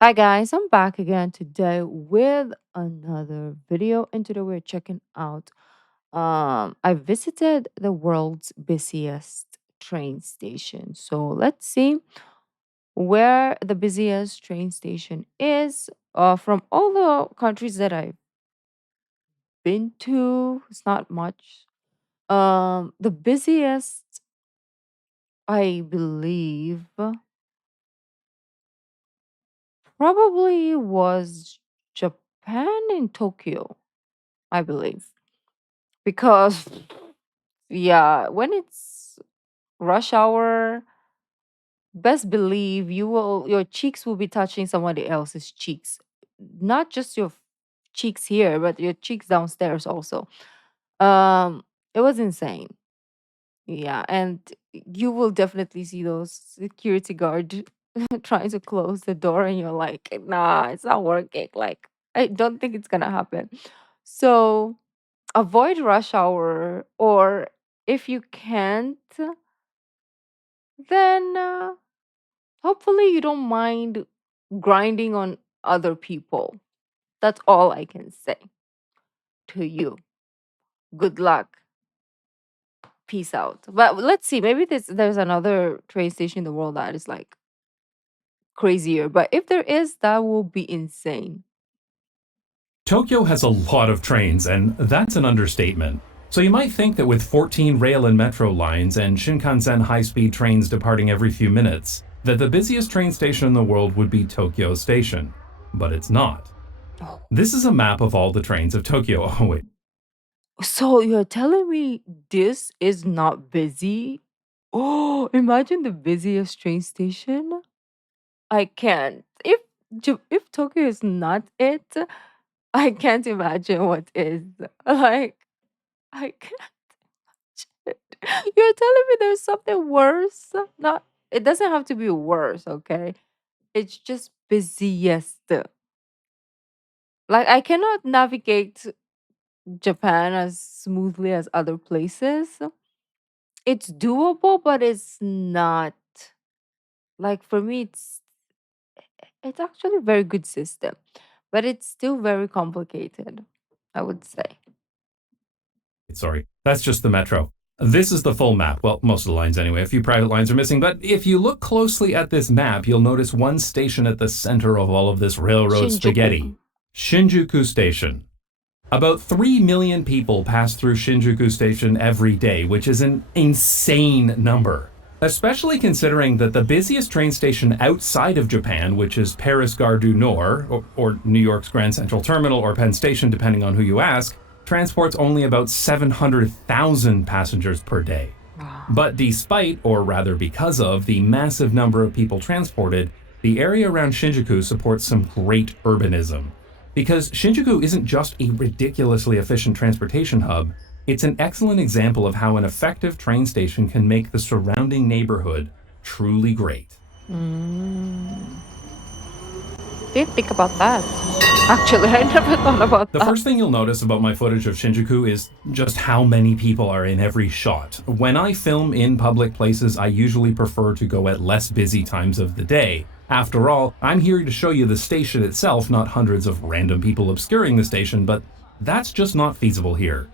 Hi guys, I'm back again today with another video, and today we're checking out I visited the world's busiest train station. So let's see where the busiest train station is. From all the countries that I've been to, it's not much. The busiest, I believe, probably was Japan in Tokyo, I believe. Because yeah, when it's rush hour, best believe your cheeks will be touching somebody else's cheeks. Not just your cheeks here, but your cheeks downstairs also. It was insane. Yeah, and you will definitely see those security guard trying to close the door, and you're like, nah, it's not working. Like, I don't think it's gonna happen. So avoid rush hour, or if you can't, then hopefully you don't mind grinding on other people. That's all I can say to you. Good luck. Peace out. But let's see, maybe there's another train station in the world that is like crazier, but if there is, that will be insane. Tokyo has a lot of trains, and that's an understatement. So you might think that with 14 rail and metro lines and Shinkansen high-speed trains departing every few minutes, that the busiest train station in the world would be Tokyo Station. But it's not. Oh. This is a map of all the trains of Tokyo. Oh wait, So you're telling me this is not busy? Oh, imagine the busiest train station. I can't. If Tokyo is not it, I can't imagine what is. Like, I can't. You're telling me there's something worse? Not. It doesn't have to be worse, okay? It's just busiest. Like, I cannot navigate Japan as smoothly as other places. It's doable, but it's not. Like, for me, it's actually a very good system, but it's still very complicated, I would say. sorry, that's just the metro. This is the full map. Well, most of the lines anyway. A few private lines are missing, but if you look closely at this map, you'll notice one station at the center of all of this railroad Shinjuku. spaghetti. Shinjuku Station. About 3 million people pass through Shinjuku Station every day, which is an insane number. Especially considering that the busiest train station outside of Japan, which is Paris Gare du Nord, or New York's Grand Central Terminal, or Penn Station, depending on who you ask, transports only about 700,000 passengers per day. Wow. But despite, or rather because of, the massive number of people transported, the area around Shinjuku supports some great urbanism. Because Shinjuku isn't just a ridiculously efficient transportation hub, it's an excellent example of how an effective train station can make the surrounding neighborhood truly great. Mm. Didn't think about that. Actually, I never thought about The that. first thing you'll notice about my footage of Shinjuku is just how many people are in every shot. When I film in public places, I usually prefer to go at less busy times of the day. After all, I'm here to show you the station itself, not hundreds of random people obscuring the station, but that's just not feasible here.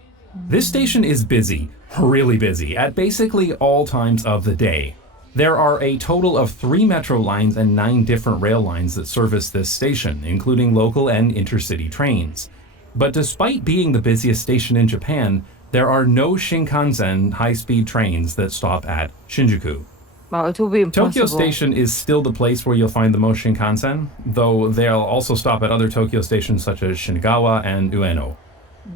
This station is busy, really busy, at basically all times of the day. There are a total of 3 metro lines and 9 different rail lines that service this station, including local and intercity trains. But despite being the busiest station in Japan, there are no Shinkansen high-speed trains that stop at Shinjuku. Wow, it will be Tokyo impossible. Station is still the place where you'll find the most Shinkansen, though they'll also stop at other Tokyo stations such as Shinagawa and Ueno.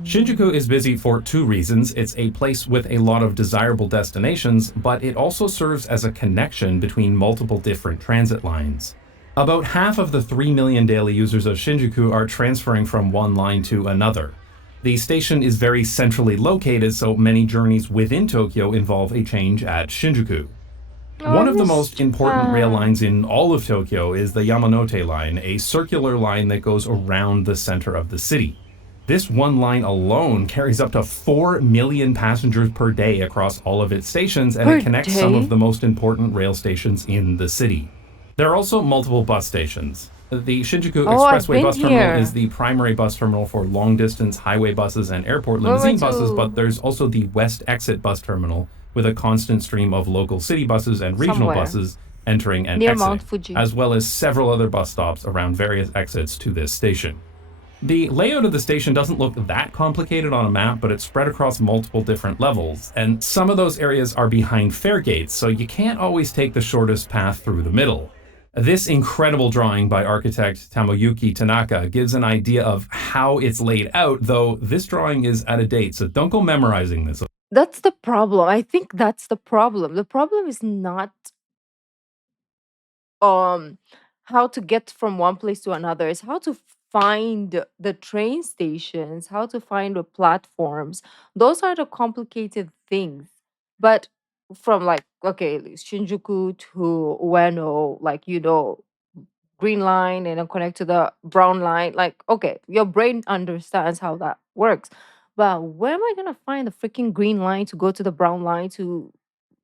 Shinjuku is busy for 2 reasons. It's a place with a lot of desirable destinations, but it also serves as a connection between multiple different transit lines. About half of the 3 million daily users of Shinjuku are transferring from one line to another. The station is very centrally located, so many journeys within Tokyo involve a change at Shinjuku. Oh, I One of the miss most important rail Japan. lines in all of Tokyo is the Yamanote line, a circular line that goes around the center of the city. This one line alone carries up to 4 million passengers per day across all of its stations, and Per it connects some of day? the most important rail stations in the city. There are also multiple bus stations. The Shinjuku Oh, I've Expressway been Bus Terminal is here. the primary bus terminal for long distance highway buses and airport We limousine went buses, but to there's also the West Exit Bus Terminal with a constant stream of local city buses and regional somewhere buses entering and near Mount exiting, Fuji. as well as several other bus stops around various exits to this station. The layout of the station doesn't look that complicated on a map, but it's spread across multiple different levels, and some of those areas are behind fare gates, so you can't always take the shortest path through the middle. This incredible drawing by architect Tomoyuki Tanaka gives an idea of how it's laid out, though this drawing is out of date, so don't go memorizing this. That's the problem. I think that's the problem. The problem is not um how to get from one place to another. It's how to find the train stations, how to find the platforms. Those are the complicated things. But from like okay, Shinjuku to Ueno, like green line and then connect to the brown line. Like, okay, your brain understands how that works. But where am I gonna find the freaking green line to go to the brown line to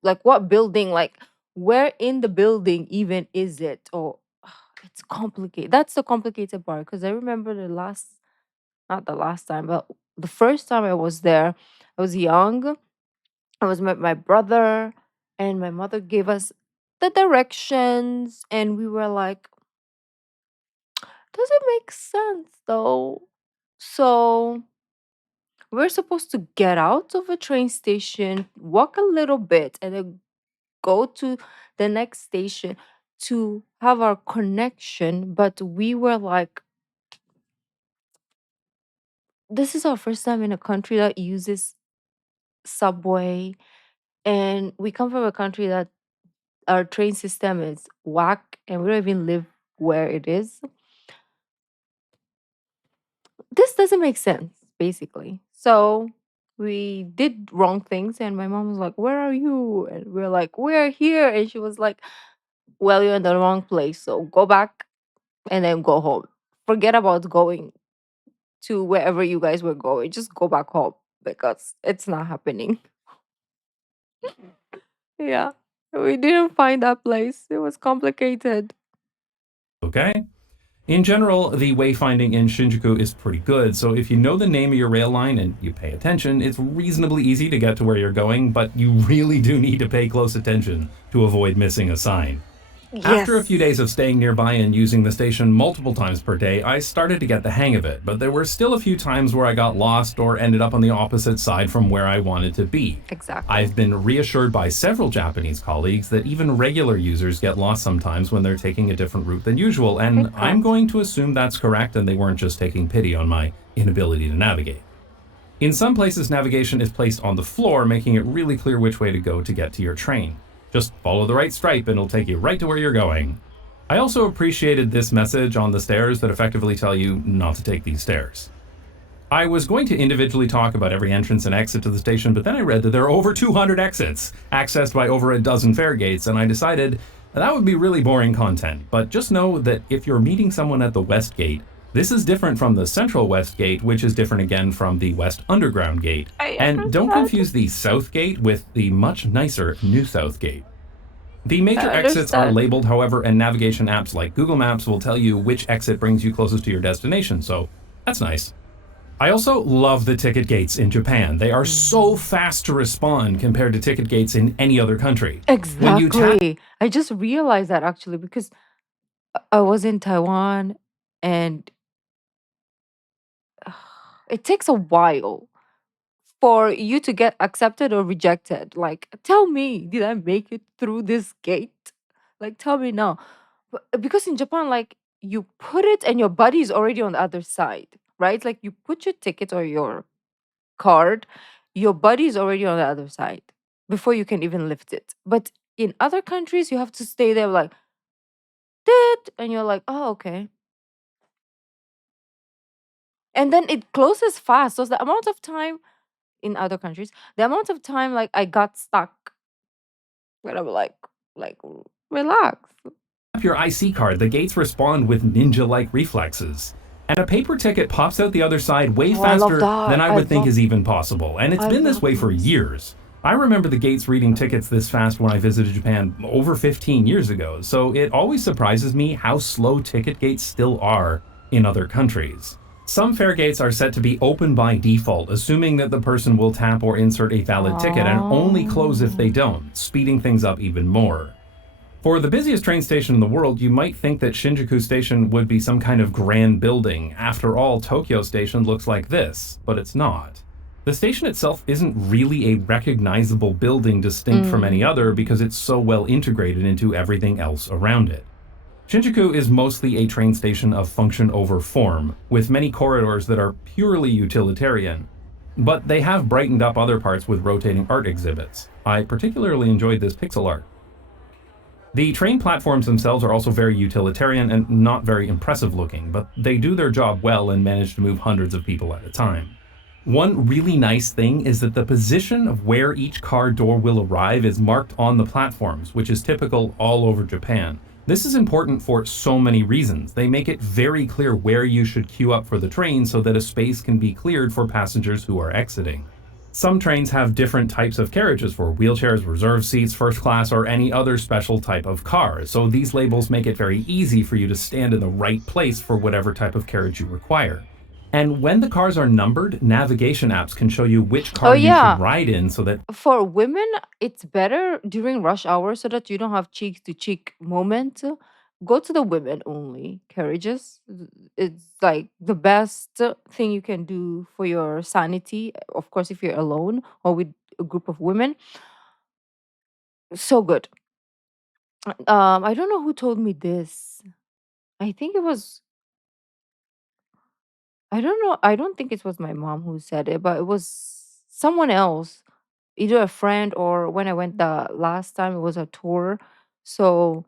like what building? Like, where in the building even is it? Or it's complicated. That's the complicated part. Because I remember not the last time, but the first time I was there, I was young. I was with my brother, and my mother gave us the directions, and we were like, doesn't make sense though. So we're supposed to get out of a train station, walk a little bit, and then go to the next station to have our connection. But we were like, this is our first time in a country that uses subway. And we come from a country that our train system is whack and we don't even live where it is. This doesn't make sense, basically. So we did wrong things, and my mom was like, "Where are you?" And we're like, "We're here." And she was like, "Well, you're in the wrong place. So go back and then go home. Forget about going to wherever you guys were going. Just go back home because it's not happening." Yeah. We didn't find that place. It was complicated. Okay? In general, the wayfinding in Shinjuku is pretty good, so if you know the name of your rail line and you pay attention, it's reasonably easy to get to where you're going, but you really do need to pay close attention to avoid missing a sign. After a few Yes. days of staying nearby and using the station multiple times per day, I started to get the hang of it, but there were still a few times where I got lost or ended up on the opposite side from where I wanted to be. Exactly. I've been reassured by several Japanese colleagues that even regular users get lost sometimes when they're taking a different route than usual, and I'm Correct. going to assume that's correct and they weren't just taking pity on my inability to navigate. In some places, navigation is placed on the floor, making it really clear which way to go to get to your train. Just follow the right stripe and it'll take you right to where you're going. I also appreciated this message on the stairs that effectively tell you not to take these stairs. I was going to individually talk about every entrance and exit to the station, but then I read that there are over 200 exits, accessed by over a dozen fare gates, and I decided that would be really boring content. But just know that if you're meeting someone at the West Gate, this is different from the Central West Gate, which is different again from the West Underground Gate. I And don't understand. confuse the South Gate with the much nicer New South Gate. The I major exits are understand. labeled, however, and navigation apps like Google Maps will tell you which exit brings you closest to your destination, so that's nice. I also love the ticket gates in Japan. They are so Mm. fast to respond compared to ticket gates in any other country. When you tap Exactly. I just realized that actually because I was in Taiwan and it takes a while for you to get accepted or rejected. Like, tell me, did I make it through this gate? Like, tell me now. Because in Japan, like, you put it and your buddy is already on the other side, right? Like, you put your ticket or your card, your buddy is already on the other side before you can even lift it. But in other countries, you have to stay there, like, "Dit," and you're like, oh, okay. And then it closes fast. So the amount of time in other countries, the amount of time like I got stuck when I'm like relax. your IC card, the gates respond with ninja like reflexes. And a paper ticket pops out the other side way Oh, I love faster than that. I would think is even possible. And it's I been this love way for those. years. I remember the gates reading tickets this fast when I visited Japan over 15 years ago, so it always surprises me how slow ticket gates still are in other countries. Some fare gates are set to be open by default, assuming that the person will tap or insert a valid ticket and only close if they Oh. don't, speeding things up even more. For the busiest train station in the world, you might think that Shinjuku Station would be some kind of grand building. After all, Tokyo Station looks like this, but it's not. The station itself isn't really a recognizable building distinct from any Mm. other because it's so well integrated into everything else around it. Shinjuku is mostly a train station of function over form, with many corridors that are purely utilitarian. But they have brightened up other parts with rotating art exhibits. I particularly enjoyed this pixel art. The train platforms themselves are also very utilitarian and not very impressive looking, but they do their job well and manage to move hundreds of people at a time. One really nice thing is that the position of where each car door will arrive is marked on the platforms, which is typical all over Japan. This is important for so many reasons. They make it very clear where you should queue up for the train so that a space can be cleared for passengers who are exiting. Some trains have different types of carriages for wheelchairs, reserved seats, first class, or any other special type of car, so these labels make it very easy for you to stand in the right place for whatever type of carriage you require. And when the cars are numbered, navigation apps can show you which Oh car you should yeah. ride in so that For women, it's better during rush hour so that you don't have cheek to cheek moment. Go to the women only carriages. It's like the best thing you can do for your sanity. Of course, if you're alone or with a group of women, so good. I don't know who told me this. I think it was. I don't know. I don't think it was my mom who said it, but it was someone else, either a friend or when I went the last time, it was a tour. So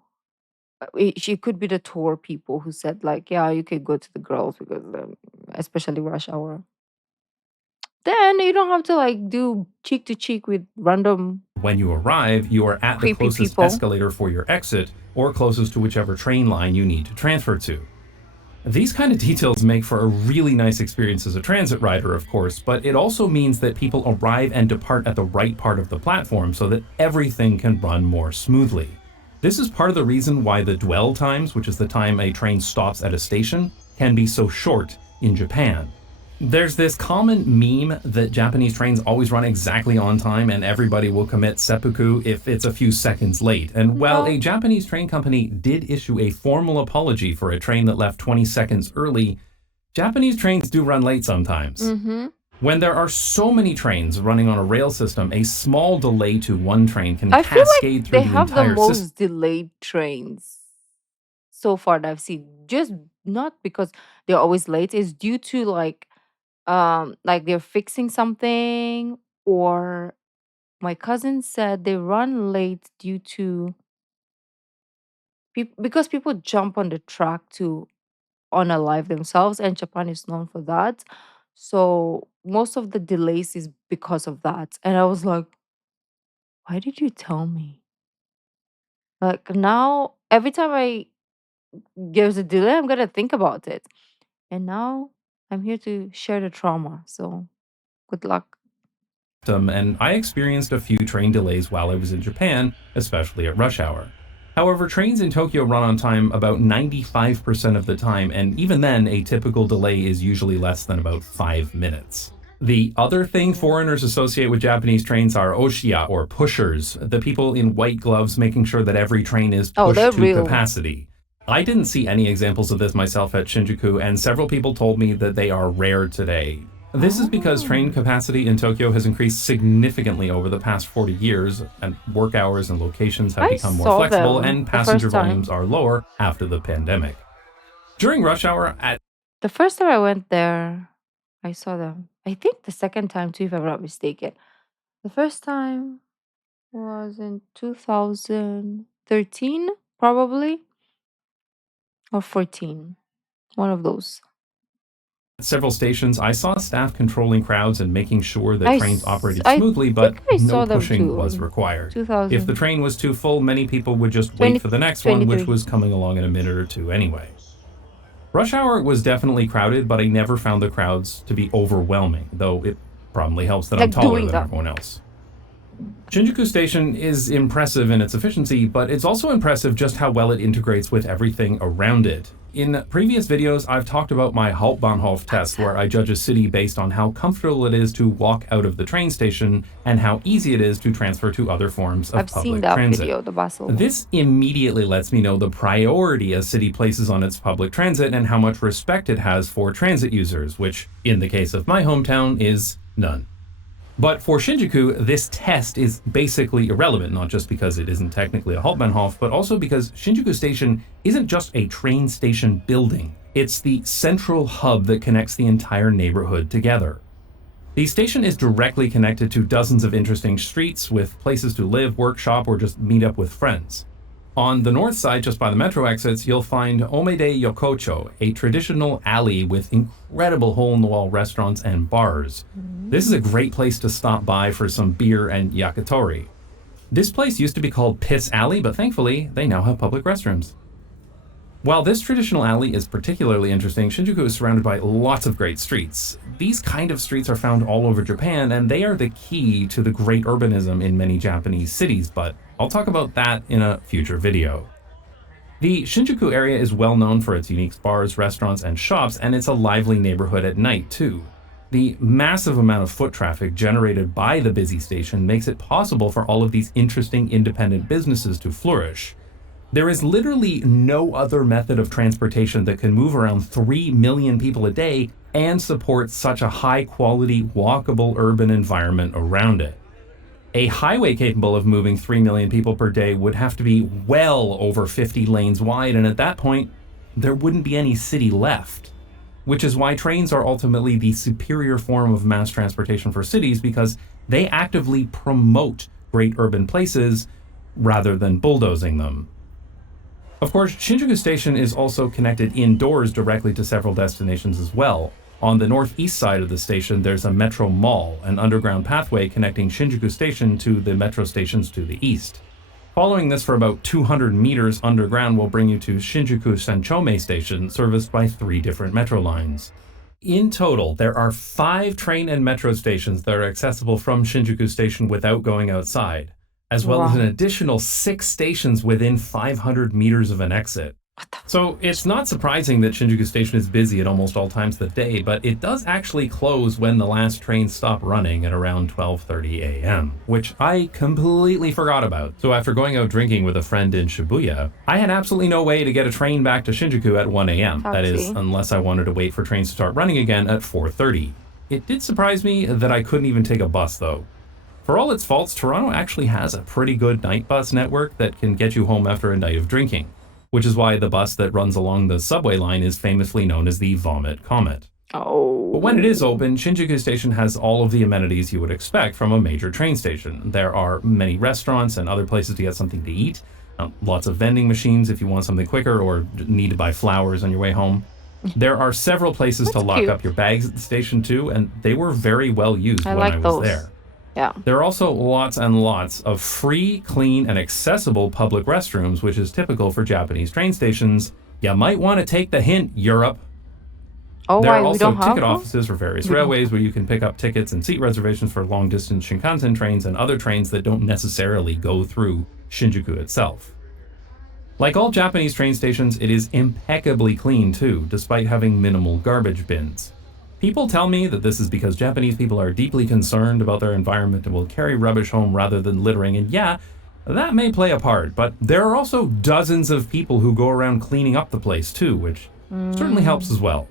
she could be the tour people who said like, yeah, you could go to the girls because especially rush hour. Then you don't have to like do cheek to cheek with random when you arrive, you are at the creepy closest people. escalator for your exit or closest to whichever train line you need to transfer to. These kind of details make for a really nice experience as a transit rider, of course, but it also means that people arrive and depart at the right part of the platform so that everything can run more smoothly. This is part of the reason why the dwell times, which is the time a train stops at a station, can be so short in Japan. There's this common meme that Japanese trains always run exactly on time and everybody will commit seppuku if it's a few seconds late. And while a No. Japanese train company did issue a formal apology for a train that left 20 seconds early, Japanese trains do run late sometimes. Mm-hmm. When there are so many trains running on a rail system, a small delay to one train can I feel like cascade through they the have the entire system. most delayed trains so far that I've seen. Just not because they're always late. It's due to like they're fixing something, or my cousin said they run late due to because people jump on the track to unalive themselves, and Japan is known for that. So most of the delays is because of that. And I was like, why did you tell me? Like now every time I there's a delay, I'm gonna think about it. And now I'm here to share the trauma. So good luck. And I experienced a few train delays while I was in Japan, especially at rush hour. However, trains in Tokyo run on time about 95% of the time, and even then, a typical delay is usually less than about 5 minutes. The other thing Yeah. foreigners associate with Japanese trains are oshiya, or pushers, the people in white gloves making sure that every train is Oh, they're pushed to real. capacity. I didn't see any examples of this myself at Shinjuku, and several people told me that they are rare today. This is because train Oh. capacity in Tokyo has increased significantly over the past 40 years, and work hours and locations have I become more saw flexible, them and the passenger first volumes time. are lower after the pandemic. During rush hour at The first time I went there, I saw them. I think the second time too, if I'm not mistaken. The first time was in 2013, probably, or 14. One of those. several stations, I saw staff controlling crowds and making sure that trains operated I smoothly, but think I no saw them pushing too was in required. If the 2020, train was too full, many people would just wait for the next one, which 2023. was coming along in a minute or two anyway. Rush hour was definitely crowded, but I never found the crowds to be overwhelming, though it probably helps that I'm Like taller doing than that. everyone else. Shinjuku Station is impressive in its efficiency, but it's also impressive just how well it integrates with everything around it. In previous videos, I've talked about my Hauptbahnhof test, where I judge a city based on how comfortable it is to walk out of the train station and how easy it is to transfer to other forms of I've seen public that transit. video, the bustle one. This immediately lets me know the priority a city places on its public transit and how much respect it has for transit users, which, in the case of my hometown, is none. But for Shinjuku, this test is basically irrelevant, not just because it isn't technically a Hauptbahnhof, but also because Shinjuku Station isn't just a train station building. It's the central hub that connects the entire neighborhood together. The station is directly connected to dozens of interesting streets with places to live, work, shop, or just meet up with friends. On the north side, just by the metro exits, you'll find Omede Yokocho, a traditional alley with incredible hole-in-the-wall restaurants and bars. This is a great place to stop by for some beer and yakitori. This place used to be called Piss Alley, but thankfully, they now have public restrooms. While this traditional alley is particularly interesting, Shinjuku is surrounded by lots of great streets. These kind of streets are found all over Japan, and they are the key to the great urbanism in many Japanese cities, but I'll talk about that in a future video. The Shinjuku area is well known for its unique bars, restaurants, and shops, and it's a lively neighborhood at night, too. The massive amount of foot traffic generated by the busy station makes it possible for all of these interesting independent businesses to flourish. There is literally no other method of transportation that can move around 3 million people a day and support such a high-quality, walkable urban environment around it. A highway capable of moving 3 million people per day would have to be well over 50 lanes wide, and at that point, there wouldn't be any city left. Which is why trains are ultimately the superior form of mass transportation for cities, because they actively promote great urban places rather than bulldozing them. Of course, Shinjuku Station is also connected indoors directly to several destinations as well. On the northeast side of the station, there's a metro mall, an underground pathway connecting Shinjuku Station to the metro stations to the east. Following this for about 200 meters underground will bring you to Shinjuku Sanchome Station, serviced by 3 different metro lines. In total, there are 5 train and metro stations that are accessible from Shinjuku Station without going outside, as well as an additional 6 stations within 500 meters of an exit. So it's not surprising that Shinjuku Station is busy at almost all times of the day, but it does actually close when the last trains stop running at around 12:30 a.m., which I completely forgot about. So after going out drinking with a friend in Shibuya, I had absolutely no way to get a train back to Shinjuku at 1 a.m. That is, unless I wanted to wait for trains to start running again at 4:30. It did surprise me that I couldn't even take a bus, though. For all its faults, Toronto actually has a pretty good night bus network that can get you home after a night of drinking, which is why the bus that runs along the subway line is famously known as the Vomit Comet. But when it is open, Shinjuku Station has all of the amenities you would expect from a major train station. There are many restaurants and other places to get something to eat, lots of vending machines if you want something quicker or need to buy flowers on your way home. There are several places to lock up your bags at the station too, and they were very well used when I was there. Yeah. There are also lots and lots of free, clean, and accessible public restrooms, which is typical for Japanese train stations. You might want to take the hint, Europe. There are also ticket offices for various railways where you can pick up tickets and seat reservations for long-distance Shinkansen trains and other trains that don't necessarily go through Shinjuku itself. Like all Japanese train stations, it is impeccably clean too, despite having minimal garbage bins. People tell me that this is because Japanese people are deeply concerned about their environment and will carry rubbish home rather than littering, and yeah, that may play a part, but there are also dozens of people who go around cleaning up the place too, which certainly helps as well.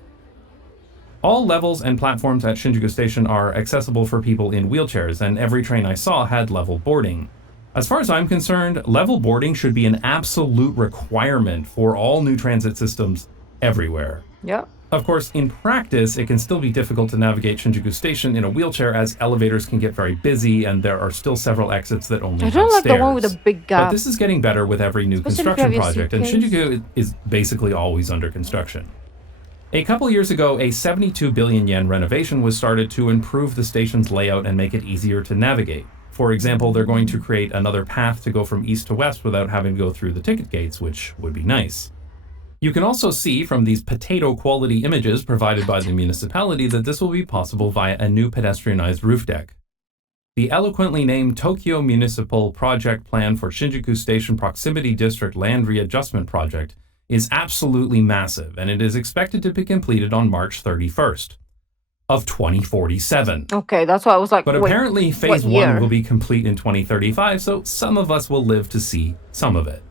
All levels and platforms at Shinjuku Station are accessible for people in wheelchairs, and every train I saw had level boarding. As far as I'm concerned, level boarding should be an absolute requirement for all new transit systems everywhere. Yep. Of course, in practice, it can still be difficult to navigate Shinjuku Station in a wheelchair as elevators can get very busy and there are still several exits that only have stairs. I don't like the one with the big gap. But this is getting better with every new construction project, and Shinjuku is basically always under construction. A couple years ago, a 72 billion yen renovation was started to improve the station's layout and make it easier to navigate. For example, they're going to create another path to go from east to west without having to go through the ticket gates, which would be nice. You can also see from these potato-quality images provided by the municipality that this will be possible via a new pedestrianized roof deck. The eloquently named Tokyo Municipal Project Plan for Shinjuku Station Proximity District Land Readjustment Project is absolutely massive, and it is expected to be completed on March 31st of 2047. Okay, that's why I was like, But wait, apparently what phase 1 year? will be complete in 2035, so some of us will live to see some of it.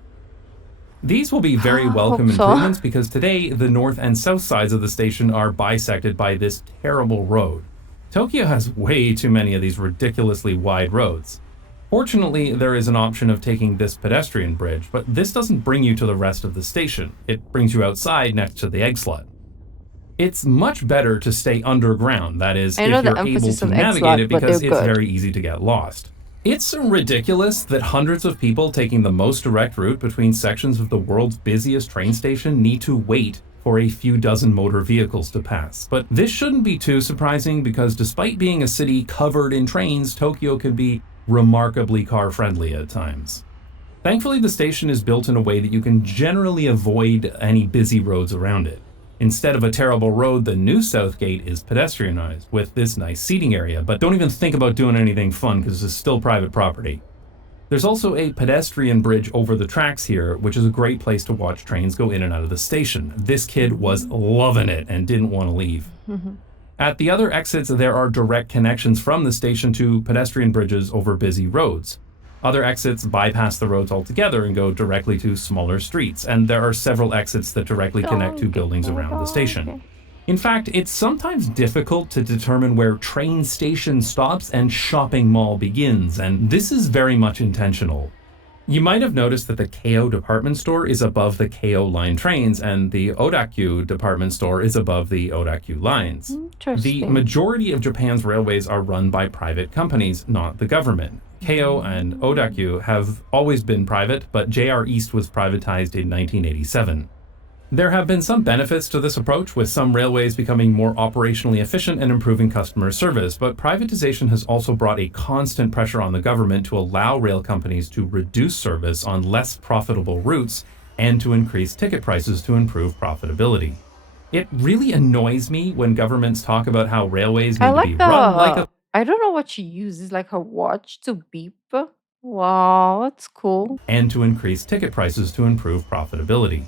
These will be very welcome Hope so. improvements because today the north and south sides of the station are bisected by this terrible road. Tokyo has way too many of these ridiculously wide roads. Fortunately, there is an option of taking this pedestrian bridge, but this doesn't bring you to the rest of the station. It brings you outside next to the egg slut. It's much better to stay underground, that is, I if know the you're able emphasis to on egg navigate slot, it but because they're it's good. very easy to get lost. It's ridiculous that hundreds of people taking the most direct route between sections of the world's busiest train station need to wait for a few dozen motor vehicles to pass. But this shouldn't be too surprising because despite being a city covered in trains, Tokyo can be remarkably car-friendly at times. Thankfully, the station is built in a way that you can generally avoid any busy roads around it. Instead of a terrible road, the new South Gate is pedestrianized with this nice seating area, but don't even think about doing anything fun because it's still private property. There's also a pedestrian bridge over the tracks here, which is a great place to watch trains go in and out of the station. This kid was loving it and didn't want to leave. At the other exits, there are direct connections from the station to pedestrian bridges over busy roads. Other exits bypass the roads altogether and go directly to smaller streets, and there are several exits that directly connect to buildings around the station. In fact, it's sometimes difficult to determine where train station stops and shopping mall begins, and this is very much intentional. You might have noticed that the Keio department store is above the Keio line trains, and the Odakyu department store is above the Odakyu lines. The Interesting. majority of Japan's railways are run by private companies, not the government. Keio and Odakyu have always been private, but JR East was privatized in 1987. There have been some benefits to this approach, with some railways becoming more operationally efficient and improving customer service, but privatization has also brought a constant pressure on the government to allow rail companies to reduce service on less profitable routes and to increase ticket prices to improve profitability. It really annoys me when governments talk about how railways I need to like be run like a I don't know what she uses, like her watch to beep. Wow, that's cool. and to increase ticket prices to improve profitability.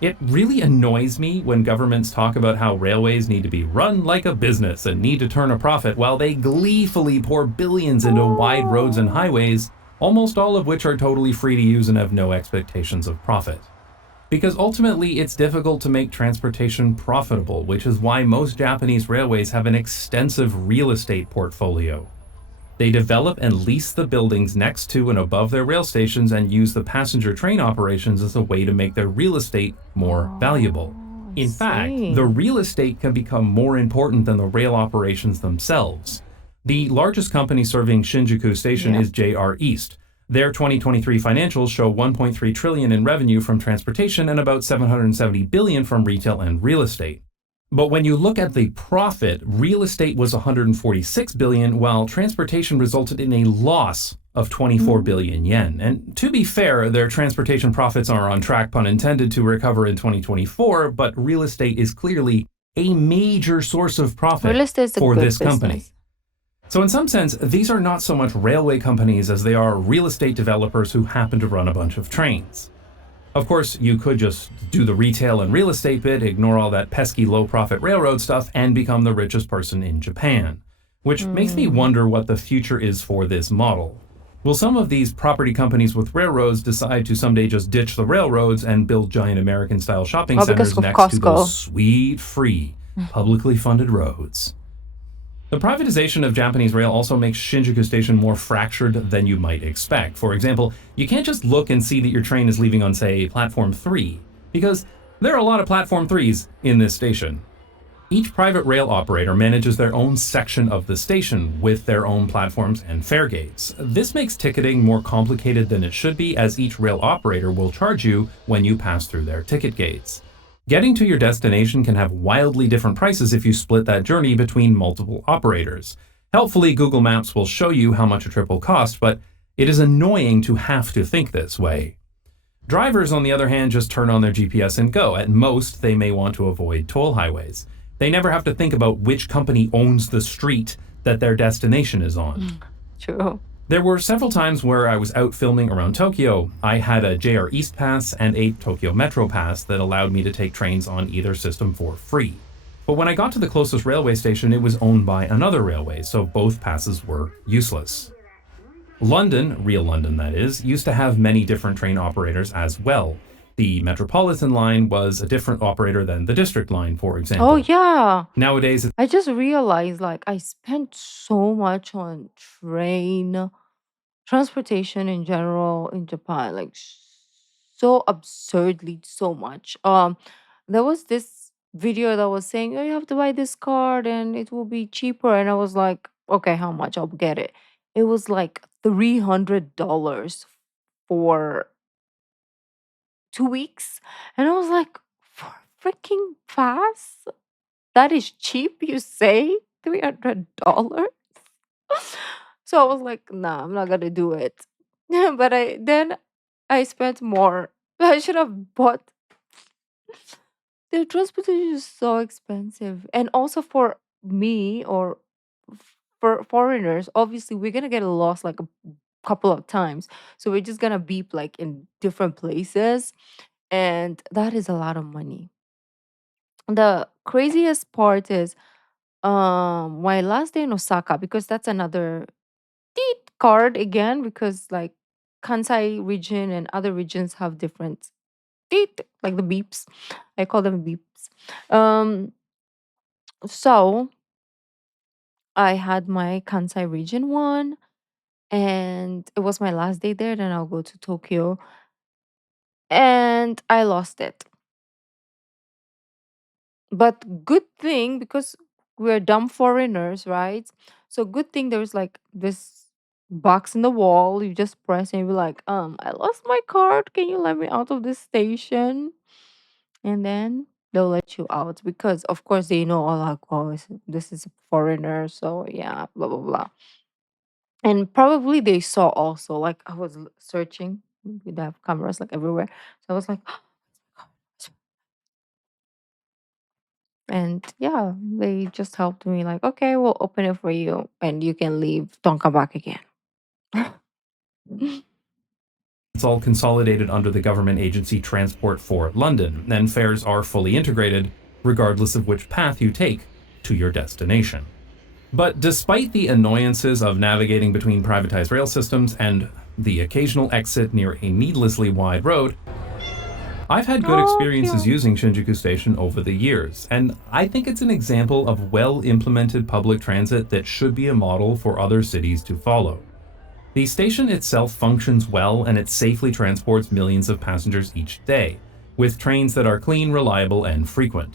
It really annoys me when governments talk about how railways need to be run like a business and need to turn a profit while they gleefully pour billions into wide roads and highways, almost all of which are totally free to use and have no expectations of profit. Because ultimately, it's difficult to make transportation profitable, which is why most Japanese railways have an extensive real estate portfolio. They develop and lease the buildings next to and above their rail stations and use the passenger train operations as a way to make their real estate more valuable. In fact, the real estate can become more important than the rail operations themselves. The largest company serving Shinjuku Station is JR East. Their 2023 financials show 1.3 trillion in revenue from transportation and about 770 billion from retail and real estate. But when you look at the profit, real estate was 146 billion, while transportation resulted in a loss of 24 billion yen. And to be fair, their transportation profits are on track, pun intended, to recover in 2024, but real estate is clearly a major source of profit for this company. So in some sense, these are not so much railway companies as they are real estate developers who happen to run a bunch of trains. Of course, you could just do the retail and real estate bit, ignore all that pesky low-profit railroad stuff, and become the richest person in Japan. Which makes me wonder what the future is for this model. Will some of these property companies with railroads decide to someday just ditch the railroads and build giant American-style shopping centers next to those sweet, free, publicly funded roads? The privatization of Japanese rail also makes Shinjuku Station more fractured than you might expect. For example, you can't just look and see that your train is leaving on, say, Platform 3, because there are a lot of Platform 3s in this station. Each private rail operator manages their own section of the station with their own platforms and fare gates. This makes ticketing more complicated than it should be, as each rail operator will charge you when you pass through their ticket gates. Getting to your destination can have wildly different prices if you split that journey between multiple operators. Helpfully, Google Maps will show you how much a trip will cost, but it is annoying to have to think this way. Drivers, on the other hand, just turn on their GPS and go. At most, they may want to avoid toll highways. They never have to think about which company owns the street that their destination is on. True. There were several times where I was out filming around Tokyo. I had a JR East Pass and a Tokyo Metro Pass that allowed me to take trains on either system for free. But when I got to the closest railway station, it was owned by another railway, so both passes were useless. London, real London that is, used to have many different train operators as well. The Metropolitan line was a different operator than the District line, for Oh example. yeah. Nowadays, I just realized like I spent so much on train transportation in general in Japan, like so absurdly so much. There was this video that was saying, "Oh, you have to buy this card and it will be cheaper," and I was like, "Okay, how much? I'll get it." It was like $300 for 2 weeks, and I was like, "For a freaking pass? That is cheap, you say? $300?" So I was like, nah, I'm not gonna do it. But I spent more. I should have bought. The transportation is so expensive. And also for me or for foreigners, obviously we're gonna get lost like a couple of times. So we're just gonna beep like in different places. And that is a lot of money. The craziest part is my last day in Osaka, because that's another teeth card again, because like Kansai region and other regions have different teeth, like the beeps. I call them beeps. So I had my Kansai region one, and it was my last day there. Then I'll go to Tokyo, and I lost it. But good thing, because we're dumb foreigners, right? So good thing there's like this box in the wall. You just press and you're like, I lost my card. Can you let me out of this station? And then they'll let you out, because of course they know, oh, like, oh, this is a foreigner. So yeah, blah blah blah. And probably they saw also, like I was searching. We have cameras like everywhere. So I was like, and yeah, they just helped me like, okay, we'll open it for you and you can leave. Don't come back again. it's all consolidated under the government agency Transport for London, and fares are fully integrated, regardless of which path you take to your destination. But despite the annoyances of navigating between privatized rail systems and the occasional exit near a needlessly wide road, I've had good Oh, experiences cute. using Shinjuku Station over the years, and I think it's an example of well implemented public transit that should be a model for other cities to follow. The station itself functions well and it safely transports millions of passengers each day, with trains that are clean, reliable, and frequent.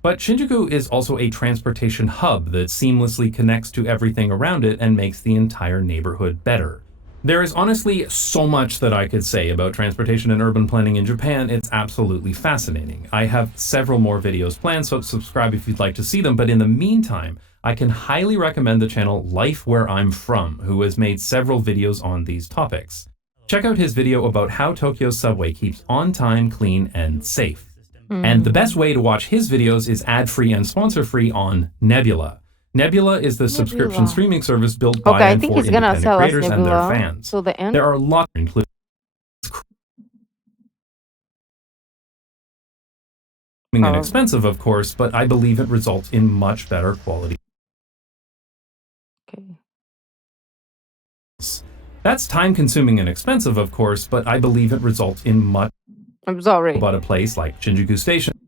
But Shinjuku is also a transportation hub that seamlessly connects to everything around it and makes the entire neighborhood better. There is honestly so much that I could say about transportation and urban planning in Japan. It's absolutely fascinating. I have several more videos planned, so subscribe if you'd like to see them. But in the meantime, I can highly recommend the channel Life Where I'm From, who has made several videos on these topics. Check out his video about how Tokyo's subway keeps on time, clean, and safe. And the best Mm. way to watch his videos is ad-free and sponsor-free on Nebula. Nebula is the subscription Nebula. streaming service built by Okay, I and think for he's gonna independent sell us creators and their Nebula fans. till the end. There are lots, including Probably. inexpensive, of course, but I believe it results in much better quality. Okay. That's time-consuming and expensive, of course, but I believe it results in much I'm sorry. about a place like Shinjuku Station.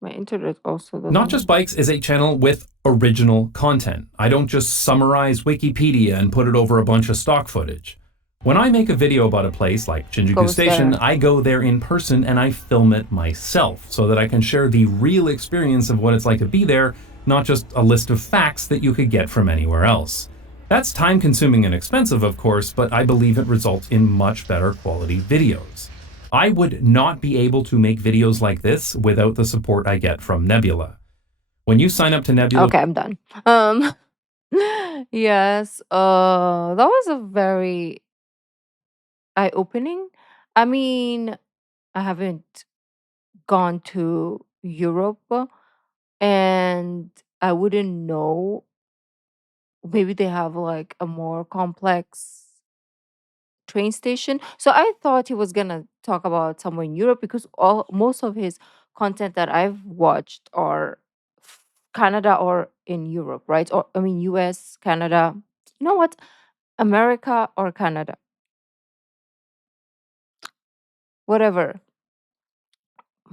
My internet also Not Just doesn't Bikes is a channel with original content. I don't just summarize Wikipedia and put it over a bunch of stock footage. When I make a video about a place like Shinjuku goes Station, there. I go there in person and I film it myself so that I can share the real experience of what it's like to be there, not just a list of facts that you could get from anywhere else. That's time consuming and expensive, of course, but I believe it results in much better quality videos. I would not be able to make videos like this without the support I get from Nebula. When you sign up to Nebula, Okay, I'm done. Um yes, that was a very eye-opening. I mean, I haven't gone to Europe, and I wouldn't know maybe they have like a more complex train station. So I thought he was gonna talk about somewhere in Europe because all most of his content that I've watched are Canada or in Europe, right? Or I mean US, Canada. You know what? America or Canada. Whatever.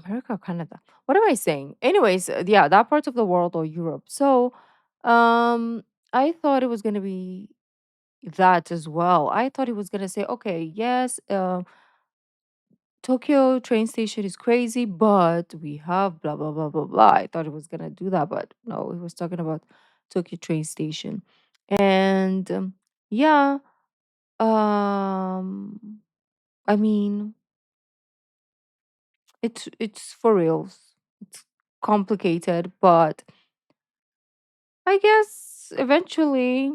America or Canada. What am I saying? Anyways, yeah, that part of the world or Europe. So I thought it was gonna be that as well. I thought he was gonna say, okay, yes, Tokyo train station is crazy, but we have blah blah blah blah blah. I thought he was gonna do that, but no, he was talking about Tokyo train station. And yeah, um I mean, it's for reals. It's complicated, but I guess eventually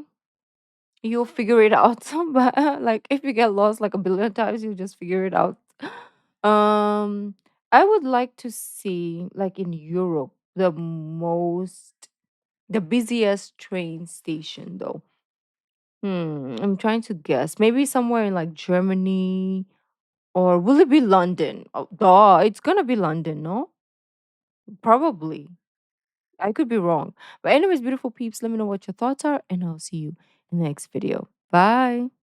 you'll figure it out. But like if you get lost like a billion times, you'll just figure it out. Um, I would like to see like in Europe the busiest train station though. I'm trying to guess. Maybe somewhere in like Germany or will it be London? Oh, duh, it's gonna be London, no? Probably. I could be wrong. But anyways, beautiful peeps, let me know what your thoughts are, and I'll see you in the next video. Bye.